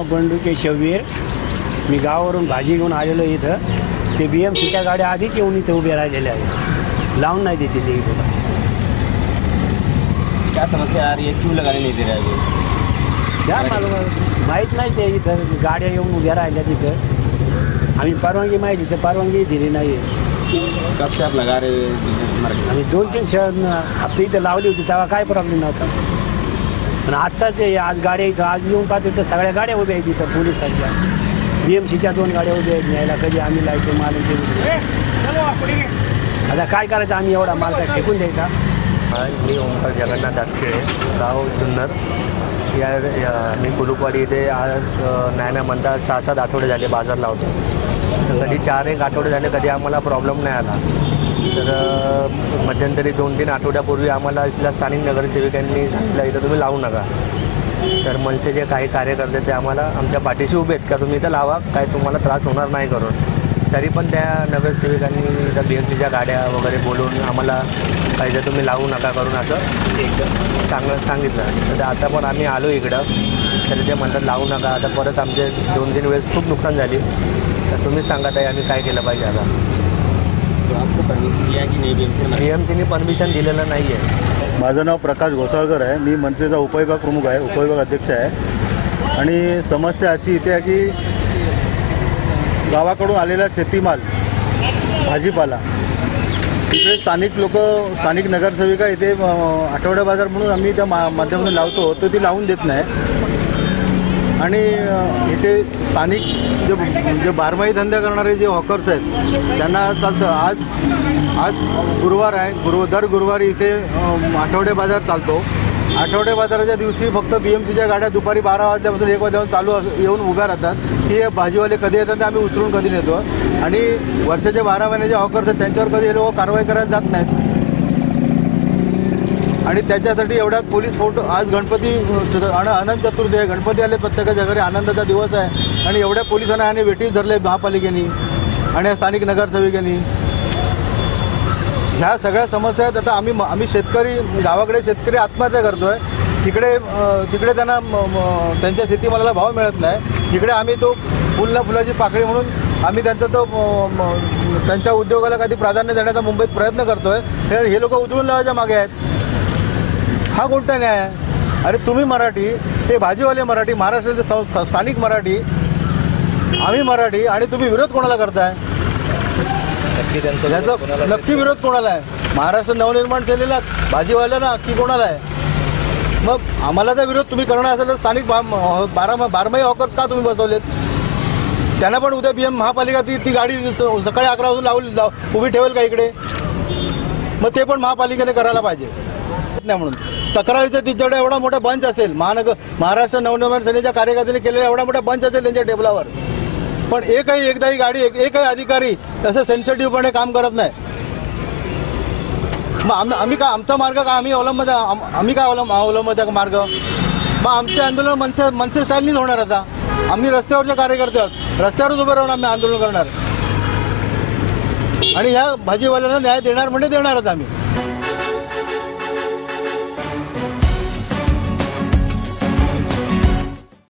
नाव बंडू केशववीर. मी गावावरून भाजी घेऊन आलेलो इथं. ते BMCच्या गाड्या आधीच येऊन इथं उभे राहिलेल्या आहेत, लावून नाही देते ते इथं. क्या समस्या आ रही है, क्यों लगाने नहीं दे रहा है वो? क्या मालूम, माहीत नाही ते इथं गाड्या येऊन उभ्या राहिल्या तिथं. आम्ही परवानगी माहिती तर परवानगी दिली नाही. कब से आप लगा रहे हैं? आम्ही 2-3 हप्ते इथं लावली होती तेव्हा काय प्रॉब्लेम नव्हता. पण आत्ताच आज गाड्या इथं आज येऊन पाहतो तर सगळ्या गाड्या उभ्या आहेत इथं पोलिसांच्या. BMCच्या 2 गाड्या उभ्या आहेत न्यायला. कधी आम्ही लावतो मालूम ते. आता काय करायचं, आम्ही एवढा माल काय फेकून द्यायचा? मी ओंकार जगन्नाथ दाटखेळे, गाव जुन्नर. मी कुलूपवाडी इथे आज नाही ना म्हणता 6-7 आठवडे झाले बाजार लावतो. तर कधी 4-1 आठवडे झाले कधी आम्हाला प्रॉब्लेम नाही आला. तर मध्यंतरी 2-3 आठवड्यापूर्वी आम्हाला इथल्या स्थानिक नगरसेवकांनी सांगितलं इथं तुम्ही लावू नका. तर मनसेचे काही कार्यकर्ते ते आम्हाला आमच्या पाठीशी उभे आहेत का तुम्ही इथं लावा, काय तुम्हाला त्रास होणार नाही करून. तरी पण त्या नगरसेवकांनी इथं BMCच्या गाड्या वगैरे बोलून आम्हाला काही जर तुम्ही लावू नका करून असं सांगितलं. तर आता पण आम्ही आलो इकडं तरी ते म्हणतात लावू नका. आता परत आमचे 2-3 वेळेस खूप नुकसान झाली. तर तुम्हीच सांगत आहे आम्ही काय केलं पाहिजे आता. आपको परमिशन दिया की नाही BMCने परमिशन दिलेलं नाही आहे. माझं नाव प्रकाश घोसाळकर आहे. मी मनसेचा उपविभाग प्रमुख आहे, उपविभाग अध्यक्ष आहे. आणि समस्या अशी इथे आहे की गावाकडून आलेला शेतीमाल, भाजीपाला इकडे स्थानिक लोक, स्थानिक नगरसेविका इथे आठवडा बाजार म्हणून आम्ही त्या माध्यमातून लावतो तो ती लावून देत नाही. आणि इथे स्थानिक जे बारमाही धंदा करणारे जे हॉकर्स आहेत त्यांना चालतं. आज गुरुवार आहे, दर गुरुवारी इथे आठवडे बाजार चालतो. आठवडे बाजाराच्या दिवशी फक्त BMCच्या गाड्या दुपारी 12 वाजल्यापासून 1 वाजल्यापासून येऊन उभ्या राहतात. ती भाजीवाले कधी येतात ते आम्ही उचलून कधी नेतो. आणि वर्षाचे 12 महिन्याचे हॉकर्स आहेत त्यांच्यावर कधी हे लोक कारवाई करायला जात नाहीत. आणि त्याच्यासाठी एवढ्यात पोलीस फोटो, आज गणपती अनंत चतुर्थी आहे, गणपती आले, प्रत्येकाच्या घरी आनंदाचा दिवस आहे. आणि एवढ्या पोलिसांना आणि वेटीस धरले महापालिकेने आणि स्थानिक नगरसेविकांनी. ह्या सगळ्या समस्या आहेत. आता आम्ही शेतकरी, गावाकडे शेतकरी आत्महत्या करतो आहे. तिकडे त्यांना त्यांच्या शेतीमालाला भाव मिळत नाही. इकडे आम्ही तो फुलाची पाकळी म्हणून आम्ही त्यांच्या उद्योगाला कधी प्राधान्य देण्याचा मुंबईत प्रयत्न करतो आहे. हे लोक उचलून लावायच्या मागे आहेत. हा कोणता न्याय आहे? अरे तुम्ही मराठी, ते भाजीवाले मराठी, महाराष्ट्राचे स्थानिक मराठी, आम्ही मराठी, आणि तुम्ही विरोध कोणाला करताय? याचा नक्की विरोध कोणाला आहे? महाराष्ट्र नवनिर्माण सेनेला, भाजीवाल्यांना, की कोणाला आहे? मग आम्हाला जर विरोध तुम्ही करणार असेल तर स्थानिक बारमाही हॉकर्स का तुम्ही बसवलेत? त्यांना पण उद्या महापालिका ती गाडी सकाळी 11 वाजून उभी ठेवेल का इकडे? मग ते पण महापालिकेने करायला पाहिजे नाही. म्हणून तक्रारीचा तिच्याकडे एवढा मोठा बंच असेल, महाराष्ट्र नवनिर्माण सेनेच्या कार्यकर्त्यांनी केलेला एवढा मोठा बंच असेल त्यांच्या टेबलावर, पण एकदाही गाडी, एकही अधिकारी तसं सेन्सिटिव्हपणे काम करत नाही. मग आम्ही काय, आमचा मार्ग काय आम्ही अवलंबता मार्ग? मग आमचे आंदोलन मनसे स्टाईलनीच होणार. आता आम्ही रस्त्यावरचे कार्यकर्ते आहोत, रस्त्यावरच उभे राहून आम्ही आंदोलन करणार. आणि ह्या भाजीवाल्यांना न्याय देणार म्हणजे देणारच आम्ही.